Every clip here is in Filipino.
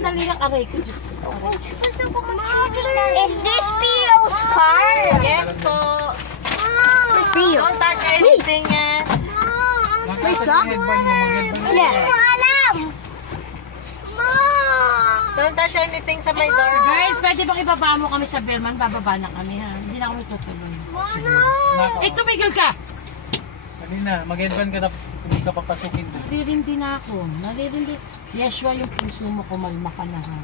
sandali lang, aray ko. Diyos ko. Is this Pio's car? Yes po. Where's Pio? Don't touch anything eh. Please lock? Yeah. Hindi ko alam. Don't touch anything sa my door. Girl, pwede bang ibaba mo kami sa Belman? Bababa na kami ha. Hindi na kami tutuloy. Eh, tumigil ka! Kanina, mag-headband ka na, hindi ka papasukin doon. Naririndi na ako. Naririndi. Yeshua, yung puso mo, kumalma ka na ha.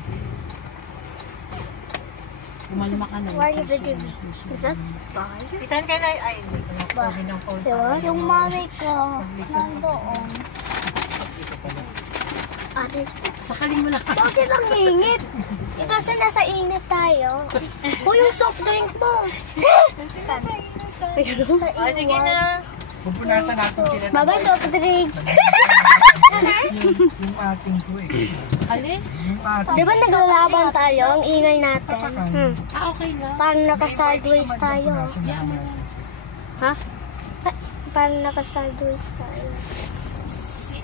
Kumalma ka na. Why are you videoing me? Is that fine? Itan ka na. Ay, hindi ko na pwede ng phone. Diba? Yung mami ko, nandoon. Ate, Sakaling mo na. bakit ang init? Kasi nasa init tayo. Yung soft drink mo. Oh, sige na. Pupunasan natin sila. Bye-bye, soft drink. Yung ating ko eh. Alin? Yung ating. Di ba naglalaban tayo? Ang ingay natin. Okay lang. Parang naka-sideways tayo. Ha? Parang naka-sideways tayo. Si,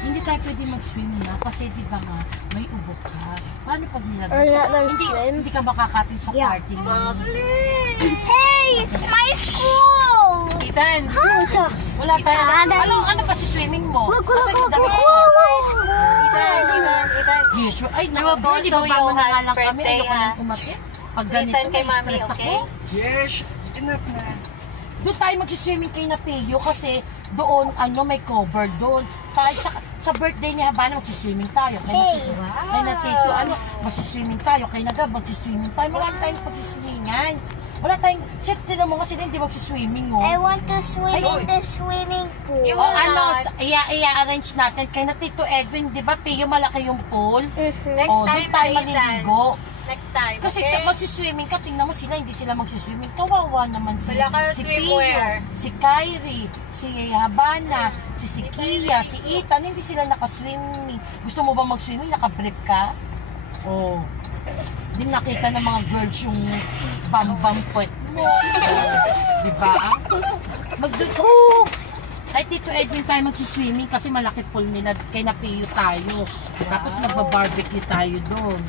Hindi tayo pwede mag-swim na kasi di ba nga, may ubo ka. Paano pag nilagay? Are you not gonna swim? Hindi ka makakatin sa Yeah. party mo. Hey! My school! Itan. Wala tayo. Dali. Ano pa si swimming mo? Look, Kasi look, dami- look, my school! Itan. Yes, ay, You naku, will go di to ba ba Johan's nga lang kami? birthday, Ayoko ha? nang umakyat. Pag Listen ganito, kay may Mami, stress okay? ako. Yes, enough na. Doon tayo magsiswimming kay na Pio kasi doon, may cover doon. Tayo, tsaka, sa birthday niya, Habana, magsiswimming tayo. Kay na Tito, kay na Tito, magsiswimming tayo. Kay na Gab, magsiswimming tayo. Marami tayong pagsiswimmingan. Wala tayong, tinan mo kasi hindi magsiswimming, oh. I want to swim in the swimming pool. You O will ano, not. i-arrange natin kay na Tito Edwin, di ba, Pio, malaki yung pool? Next O, time doon tayo na, Itan. maliligo. Next time, Kasi okay? magsiswimming ka, tingnan mo sila, hindi sila magsiswimming. Kawawa naman Wala ka si swimwear. Pio, si Kyrie, si Habana, si Kia, si Ethan, hindi sila nakaswimming. Gusto mo ba mag-swimming? Nakabrief ka? Oh. Di nakita ng mga girls yung bam-bam puwet mo. Diba? Oh! Ay, Tito Edwin tayo magsiswimming kasi malaki pool nila. Kay na Pio tayo. Tapos magba-barbecue tayo doon.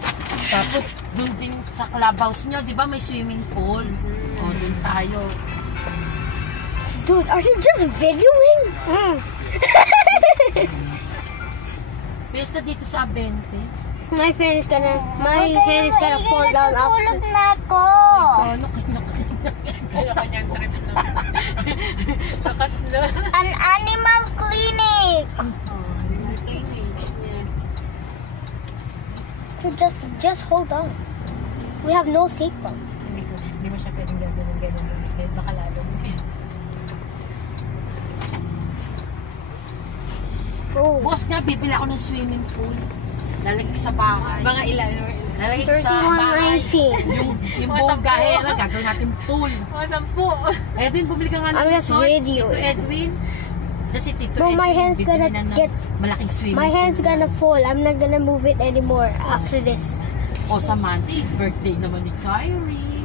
Tapos doon din sa clubhouse nyo, di ba may swimming pool? O, doon tayo. Dude, are you just videoing? Pesta dito sa Abentes. My hair is gonna fall down after. Na ako. Ano Kanya-kanyang trip na. Lakas na. An animal clinic. So just hold on. We have no seatbelt. Hindi mo siya pwedeng gano'n. Kaya baka lalo. Oh. Boss nga, bibili ako ng swimming pool. Lalagay ko sa bahay. Mga ilan. Lalagay ko sa bahay. 31.19. Yung buong gahera, gagawin natin pool. Mga 10. Edwin, bumili ka nga I'm ng just resort. video. Tito Edwin. Kasi Tito Bro, Edwin, my hand's bibili gonna na ng get- malaking swimming My pool. hand's gonna fall. I'm not gonna move it anymore after this. O sa Monday, birthday naman ni Kyrie.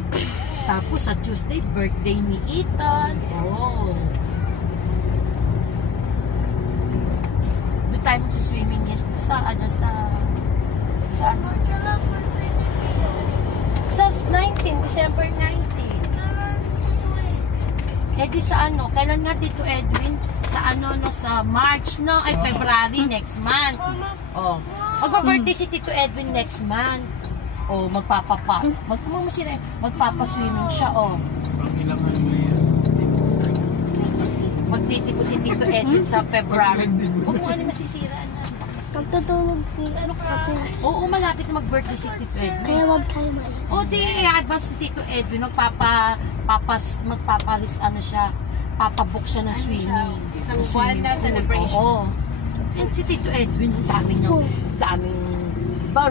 Tapos sa Tuesday, birthday ni Ethan. Oh. Doon tayo magsiswimming, yes. Doon sa, sa 19, December 19. Eh di sa kailan nga Tito Edwin? Sa sa March, no? Ay, February, next month. Oh. Magpa-birthday si Tito Edwin next month. Oh, magpapa-swimming siya, oh. Magtitipo si Tito Edwin sa February. Huwag mo masisira na. Magtutulog si Oo, malapit na mag-birthday si Tito Edwin. Kaya wag tayo mali. O di, i-advance ni Tito Edwin, magpaparis papabook siya ng swimming. Isang buwan na celebration. Oo. And si Tito Edwin, daming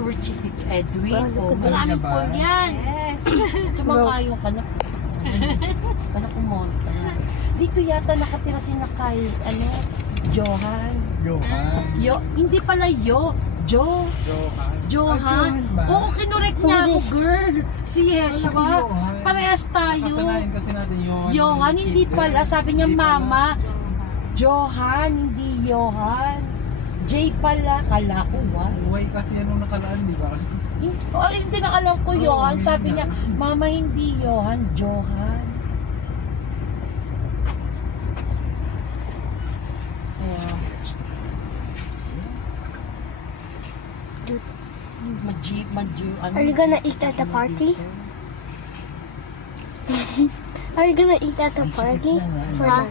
rich si Tito Edwin. Maraming pool yan. Yes. Sumakayo ka na. Kana kumonta. Dito yata nakatira si kay, Johan. Hindi pala Johan. Johan ba? Oo, kinorek niya ako, girl. Si Yeshua. Parehas tayo. Kasanayan kasi natin yun. Johan, hindi pala. Sabi niya, Mama, Johan, hindi Johan. J pala, kala ko Y. Uway kasi anong nakalaan, di ba? Hindi na alam ko Johan. Sabi niya, Mama, hindi Johan, Johan. Ayan. Ano? Are you gonna eat at the party? Are you gonna eat at the party? Huh?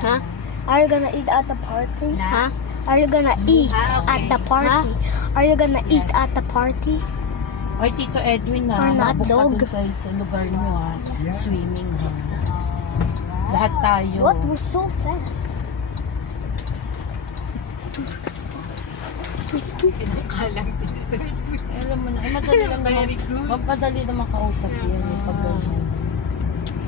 Huh? Are you gonna eat at the party? Huh? Are you gonna eat at the party? Are you gonna eat at the party? Oy, Tito Edwin Or ha, not mabuk ka dog. dun sa lugar nyo ha. Swimming ha. Lahat tayo. What was so fast? Alam mo na, madali lang naman. Madali naman kausap yan eh, pag ganyan.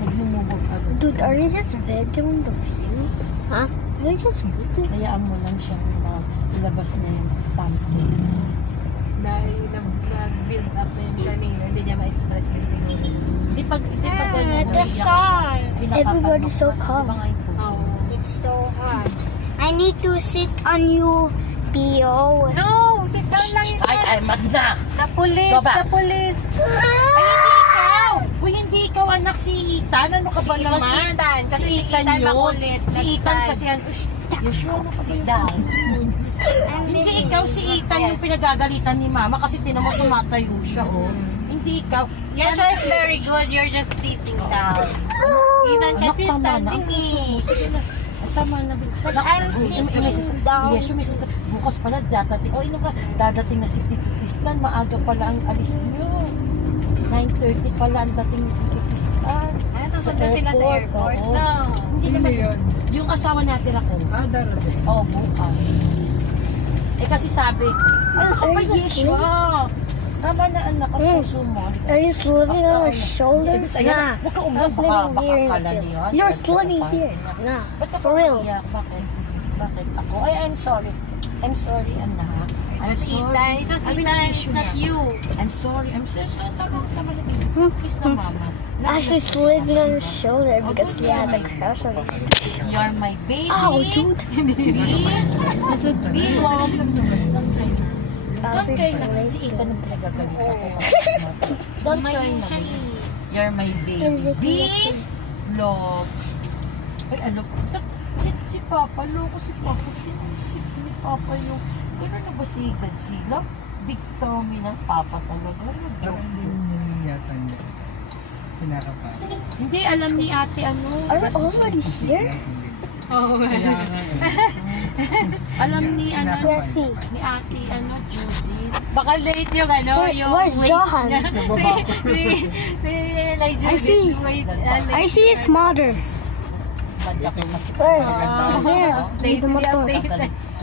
Nagmumubog agad. Dude, are you just videoing the view? Huh? Are you just videoing? Hayaan mo lang siyang ilabas na yung thumbnail. Nag-build up na yung kanina. Hindi niya ma-express din siguro. Di pag ganyan, the sun. pinapapano Everybody's so ka. calm. Di ba nga yung puso? It's so hot. I need to sit on you, P.O. No! Sit down lang yun. Ay, magna! The police! Go back. The police! Uy, hindi ikaw anak si Ethan. Ano ka ba It was naman? Ethan, kasi Si si Ethan Ethan yun. makulit. Si Next Ethan time. kasi yan. Yeshua, ano ka ba down? Hindi ikaw si Ethan yung pinagagalitan ni Mama kasi tinan mo tumatayo siya, oh. Hindi ikaw. Yeshua is very good. You're just sitting down. Ethan kasi Tama na. standing eh. Sige na. Ay, tama na. But I'm sitting down. Yes, may bukas pala dadating. O, ino ka, dadating na si Tito Tristan. Maaga pala ang alis nyo. 9:30 pala ang dating ni Tito Tristan. Ay, susunod sila sa airport. oo. No. Hindi naman yun. Yung asawa natin ako. Darating. Oo, bukas. Eh kasi sabi, ano ka ba, Yeshua? Tama na anak, ang puso mo. Are you sleeping on my shoulder? Nah. Huwag ka I'm ulan, sleeping baka here in akala the niyo. You're sleeping here. Nah. Ba't ka For real. pumaiyak? Bakit? Bakit ako? Ay, I'm sorry. I'm sorry, anak. I'm It's sorry. Ethan. It was I will Ethan. teach It's you not na. you. I'm sorry. I'm so sorry. Tama na, baby. Please na, mama. Actually sleeping on your shoulder because we had a crush on you. You're my baby. Oh, dude. That's what we love. Don't Actually cry na. Si Ethan ang pinagagalit ako. Don't cry na. You're my baby. Love. Ay, ano? Si Papa, loko si Papa. Si Papa yung... Gano'n na ba si Godzilla? Big tummy ng Papa talaga. Ano joke? Parang hindi yata niya. Pinakapa. Hindi, alam ni ate ano. Are we already here? Oh, Kaya nga Alam ni ano. Let's see. Ni ate ano, Judith. baka late yung ano, yung Where's waist Johan? niya. si Elijah. I see. Wait, I see his mother. Banda ko kasi. Where? There. Dito mo to.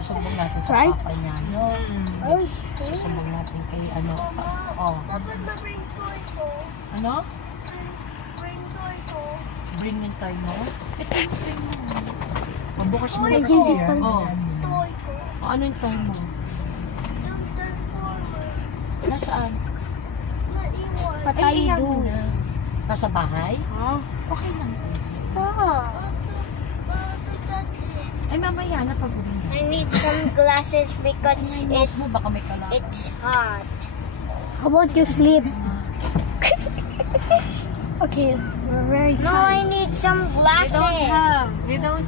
Susumbong natin sa Right? Papa niya. No. Susumbong natin kay ano. Oh. Ano? Bring yung toy mo. Ito yung toy mo. Mabukas mo Ay, na kasi hindi yan. pa. Oh. Ano yung toy mo? Nasaan? What are Ay, you iyan mo doing? na. Nasa bahay? Huh? Okay lang. Stop. Ay, mamaya na pag uwi na. I need some glasses because Ay, mo, baka may kalaban. it's hot. How about you sleep? Okay, we're very tired. No, I need some glasses. We don't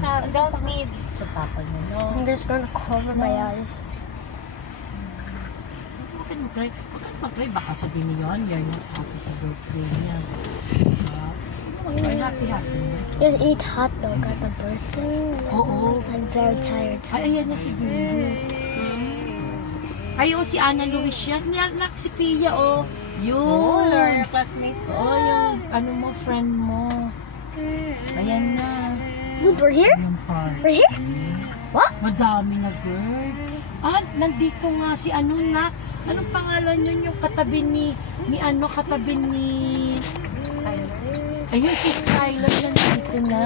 need. Sa papa niya, no? I'm just gonna cover my eyes. Huwag ka mag-try. Huwag ka mag-try. Baka sabihin niyo yun, you're not happy sa birthday niya. Mag-try, happy. Just eat hot dog at the birthday. Oo. I'm very tired. Ay, ayan na siguro. Ay, si Ana Luis yan. Niyak si Pia, oh. Oh, Yun. your classmates. Oh, yung ano mo, friend mo. Ayan na. Dude, we're here? Yung park. We're here? What? Madami na, girl. Ah, nandito nga si ano na. Anong pangalan yun yung katabi ni ano, katabi ni... Ayun, si Skylar nandito na.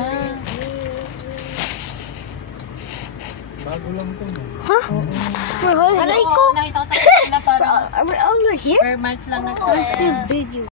Bago lang ito. Huh? Aray ko! Nakita ko sa kanila parang Are we over here? per months lang I'm still video.